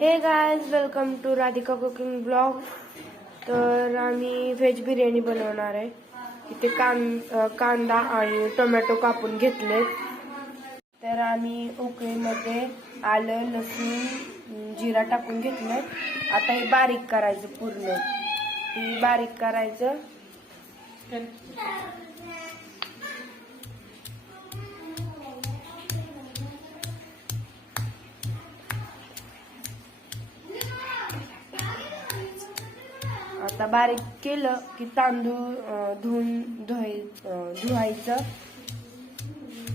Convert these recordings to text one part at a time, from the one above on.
हे guys, welcome to Radhika cooking blog. तर आम्ही व्हेज बिर्याणी बनवणार आहे। इथे कांदा आणि टोमॅटो कापून घेतले। तर आम्ही उकळीमध्ये आलं, लसूण, जिरा टाकून घेतलं। आता हे बारीक करायचं, पूर्ण हे बारीक करायचं। आता बारीक केलं की तांदूळ धुवायचं।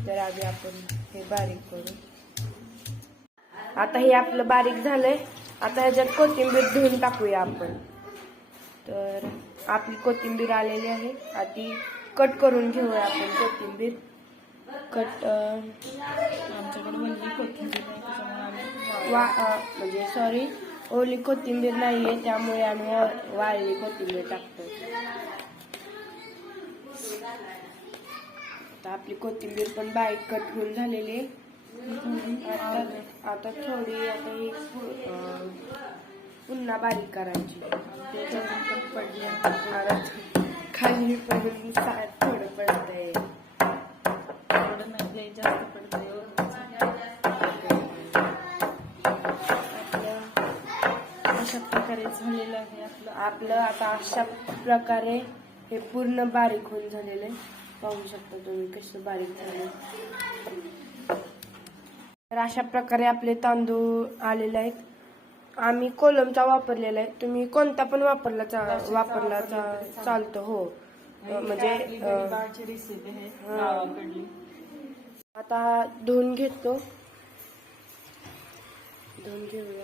तर आधी आपण हे बारीक करू। आता हे आपलं बारीक झालंय। आता ह्याच्यात कोथिंबीर धुवून टाकूया आपण। तर आपली कोथिंबीर आलेली आहे। आधी कट करून घेऊया आपण कोथिंबीर। आमच्याकडे वल्ली कोथिंबीर म्हणजे सॉरी, ओली कोथिंबीर नाहीये, त्यामुळे आम्ही वाळली कोथिंबीर टाकतो। आता आपली कोथिंबीर पण बारीक कट होऊन झालेली आहे। आता थोडी आता ही पुन्हा बारीक करायची। खाली पडून थोडं पडतंय, थोडं नाही जास्त पडतंय। अशा प्रकारे झालेलं आहे आपलं आता अशा प्रकारे हे पूर्ण बारीक होऊन झालेलं आहे। पाहू शकता तुम्ही कसं बारीक झालं। तर अशा प्रकारे आपले तांदूळ आलेले आहेत। आम्ही कोलमचा वापरलेला आहे, तुम्ही कोणता पण वापरला चालतो। हो, म्हणजे आता धुवून घेऊया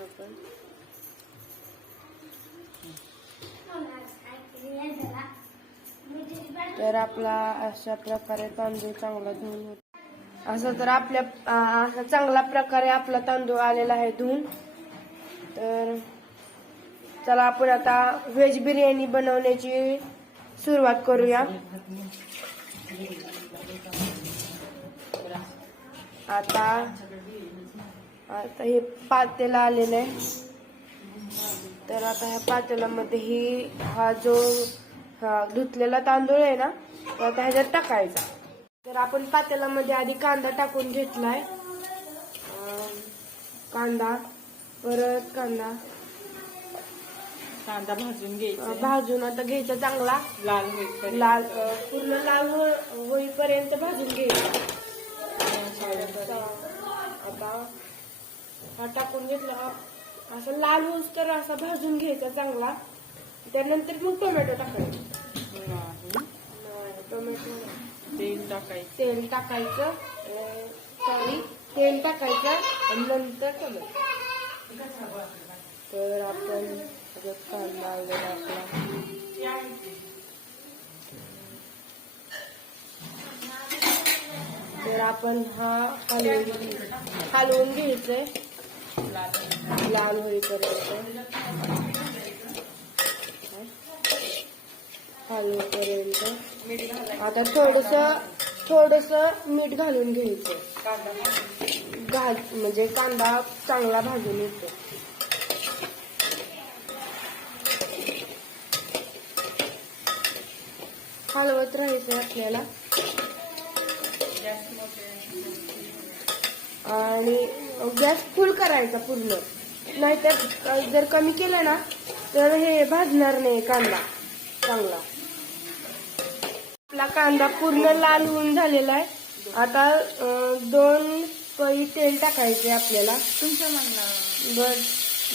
आपण। तर आपला अशा प्रकारे तांदूळ चांगला धुवून होतो। असं तर असा चांगला प्रकारे आपला तांदूळ आलेला आहे धुवून। तर चला आपण आता व्हेज बिर्याणी बनवण्याची सुरुवात करूया। आता हे पातेलं आलेलं आहे। तर आता ह्या पातेल्यामध्ये हा जो धुतलेला तांदूळ आहे ना, तो आता ह्याच्यात टाकायचा। तर आपण पातेल्यामध्ये आधी कांदा टाकून घेतलाय। परत कांदा भाजून घ्यायचा। भाजून आता घ्यायचा, चांगला पूर्ण लाल होईपर्यंत भाजून घ्यायचा। आता हा टाकून घेतला, असं लाल होऊस तर असा भाजून घ्यायचा चांगला। त्यानंतर मग टोमॅटो टाकायचं। तेल टाकायचं आणि नंतर टोमॅटो। तर आपण कांदा वगैरे टाकला। तर आपण हा हलवून घ्यायचंय लाल होईपर्यंत। आता थोडस मीठ घालून घ्यायचं, म्हणजे कांदा चांगला भाजून येतो। हलवत राहायचं आपल्याला। आणि गॅस फुल करायचा पूर्ण, नाहीतर जर कमी केलं ना तर हे भाजणार नाही कांदा चांगला। आपला कांदा पूर्ण लाल होऊन झालेला आहे। आता 2 पळी तेल टाकायचे आपल्याला। तुमच्या म्हणणं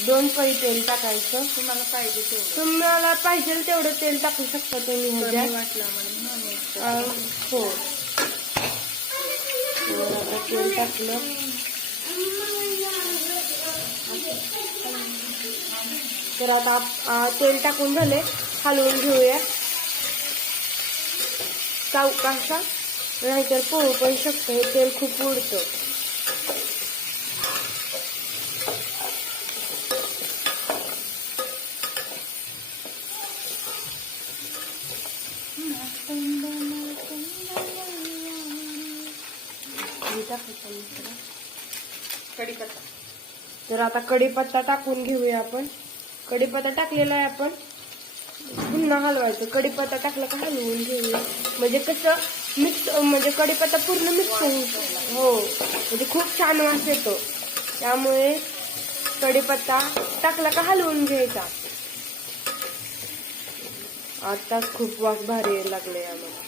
2 पळी तेल टाकायचं। तुम्हाला पाहिजे तेवढं तेल टाकू शकता तुम्ही ह्याच्यात। हो, आता तेल टाकलं। तर आता तेल टाकून झाले, हलवून घेऊया सावकाशा, नाहीतर पोळू पण शकतं, हे तेल खूप उडतं। कढीपत्ता तर आता कढीपत्ता टाकून घेऊया आपण. कढीपत्ता टाकलेला आहे आपण, पुन्हा हलवायचं. कढीपत्ता टाकला का हलवून घेऊया, म्हणजे कसं मिक्स, म्हणजे कढीपत्ता पूर्ण मिक्स होईल. हो, म्हणजे खूप छान वास येतो. त्यामुळे कढीपत्ता टाकला का हलवून घ्यायचा. आताच खूप वास भारी यायला लागले आम्हाला.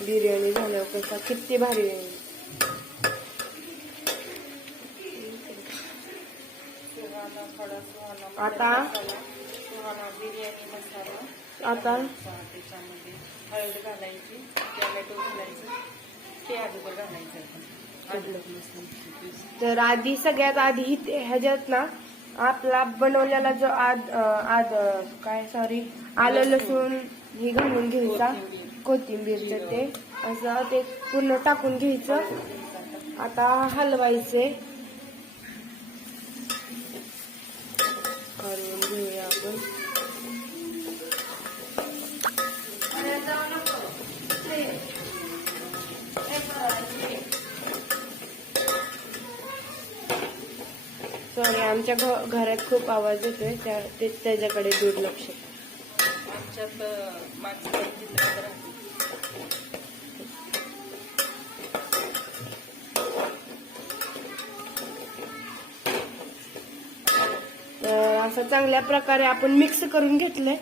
बिर्याणी झाल्यावर कसा किती भारी येईल. आता बिर्याणी मसाला, आता त्याच्यामध्ये हळद घालायची, टोमॅटो घालायचं, ते अगोदर घालायचं आपण. तर आधी सगळ्यात आधी ह्याच्यात ना आपला बनवलेला जो आलं लसूण हे घालून घ्यायचा, कोथिंबीरचं ते असं ते पूर्ण टाकून घ्यायचं. आता हलवायचे, हलवून घेऊया आपण. सॉरी, आमच्या घरात खूप आवाज येतोय, त्याच्याकडे दुर्लक्ष. आमच्यात माणसं जिल्ह्यात राहते. तर असं चांगल्या प्रकारे आपण मिक्स करून घेतलंय.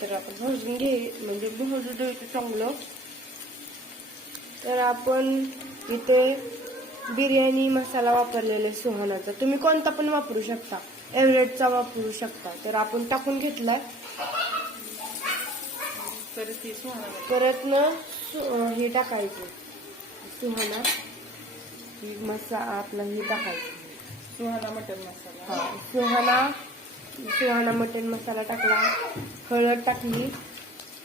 तर आपण भाजून म्हणजे भाजू द्यायचं चांगलं. तर आपण इथे बिर्याणी मसाला वापरलेला सुहानाचा, तुम्ही कोणता पण वापरू शकता, एव्हरेटचा वापरू शकता. तर आपण टाकून घेतलाय. परत ना हे टाकायचं, सुहाना आपला हे टाकायचं, सुहाना मटन मसाला. हा, सुहाना मटन मसाला टाकला. हळद टाकली,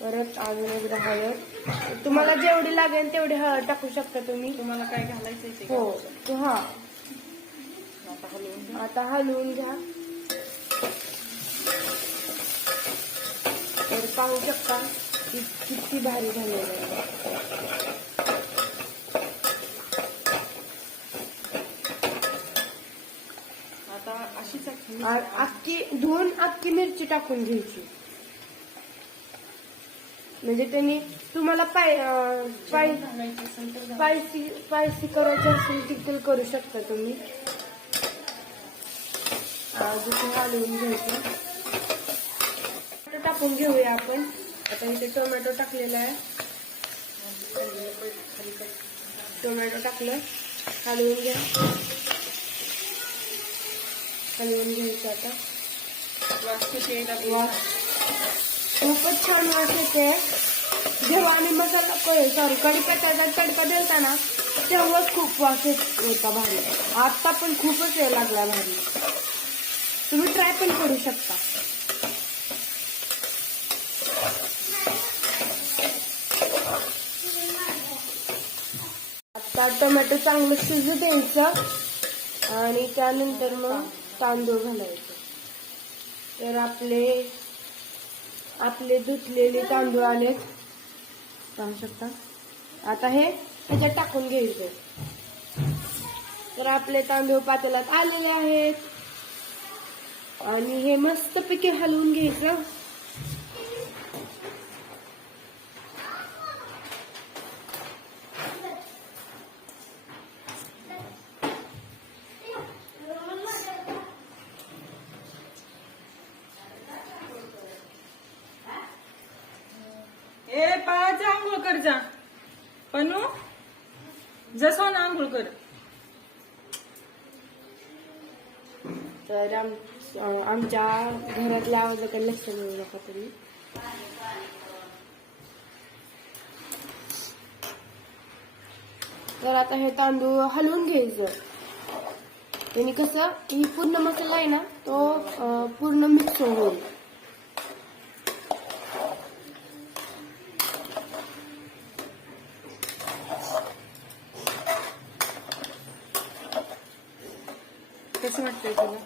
परत अजून एकदा हळद. तुम्हाला जेवढी लागेल तेवढी हळद टाकू शकता तुम्ही. तुम्हाला काय घालायचंय ते. हो, हा. आता हलवून घ्या. तर पाहू शकता किती भारी झालेलं आहे. आता अशीच अख्खी मिरची टाकून घ्यायची, म्हणजे त्यांनी तुम्हाला स्पायसी करायचं असेल तिथे करू शकता तुम्ही. हलवून घ्यायचं. टाकून घेऊया आपण. आता इथे टोमॅटो टाकलेला आहे, टोमॅटो टाकलं, हलवून घ्या. हलवून घ्यायचं. आता खूपच छान वास येते. जेव्हा आम्ही मसाला कढीपत्त्याचा तडका दिलता ना, तेव्हाच खूप वास होता भारी. आता पण खूपच वेळ लागला भारी. तुम्ही ट्राय पण करू शकता. आता टोमॅटो चांगलं शिजू द्यायचं आणि त्यानंतर मग तांदूळ घालायचे. तर आपले धुतलेले तांदूळ आले, पाहू शकता. आता हे ह्याच्यात टाकून घ्यायचे. तर आपले तांदूळ पातेल्यात आलेले आहेत आणि हे मस्तपैकी हलवून घ्यायचं. पायाचा आंघोळ कर जा, पनू जसो ना आंघोळ कर. तर आमच्या घरातल्या आवाजाकडे लक्ष देऊ नका तुम्ही. तर आता हे तांदूळ हलवून घ्यायचं. त्यांनी कसं ही पूर्ण मसाला आहे ना तो पूर्ण मिक्स होईल. कसं वाटतंय तुला?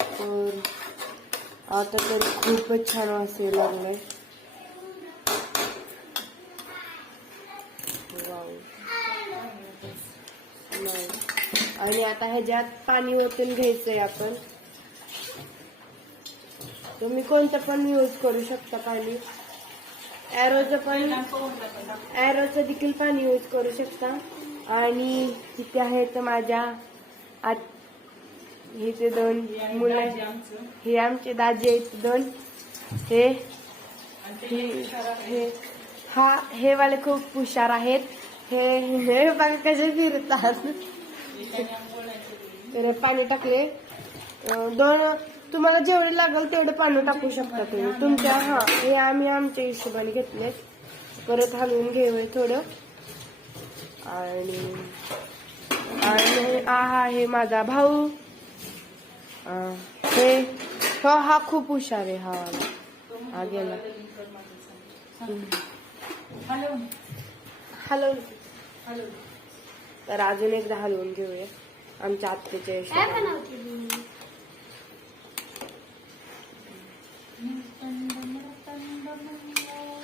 तर आता तर खूपच छान वास येऊ लागलाय. वाव. नाही. आणि आता ह्याच्यात पाणी ओतून घ्यायचंय आपण. तुम्ही कोणतं पण यूज करू शकता पाणी. ॲरोचं देखील पाणी यूज करू शकता. आणि इथे आहेत माझ्या इथे 2 मुलं. हे आमचे दाजी आहेत 2. हे वाले खूप हुशार आहेत. हे बघा कसे फिरतात. तर पाणी टाकले 2. तुम्हाला जेवढे लागेल तेवढं पाणी टाकू शकता तुम्ही तुमच्या. हे आम्ही आमच्या हिशोबाने घेतले. परत हलवून घेऊया थोडं. आणि हे माझा भाऊ. हा खूप हुशार आहे. हा गेला. हलवून. तर अजून एकदा हलवून घेऊया आमच्या आत्याच्या हिशोबाने.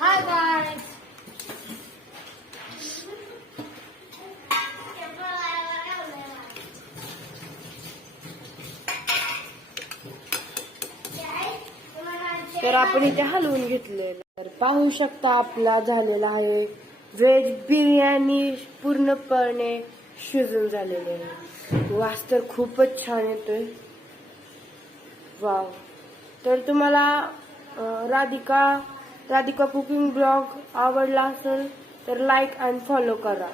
Hi guys. तर आपण इथे हलवून घेतलेलं. तर पाहू शकता आपला झालेला आहे व्हेज बिर्याणी पूर्णपणे शिजून झालेली आहे. वास तर खूपच छान येतोय. वाव. तर तुम्हाला राधिका कुकिंग ब्लॉग आवडला असेल तर लाईक आणि फॉलो करा.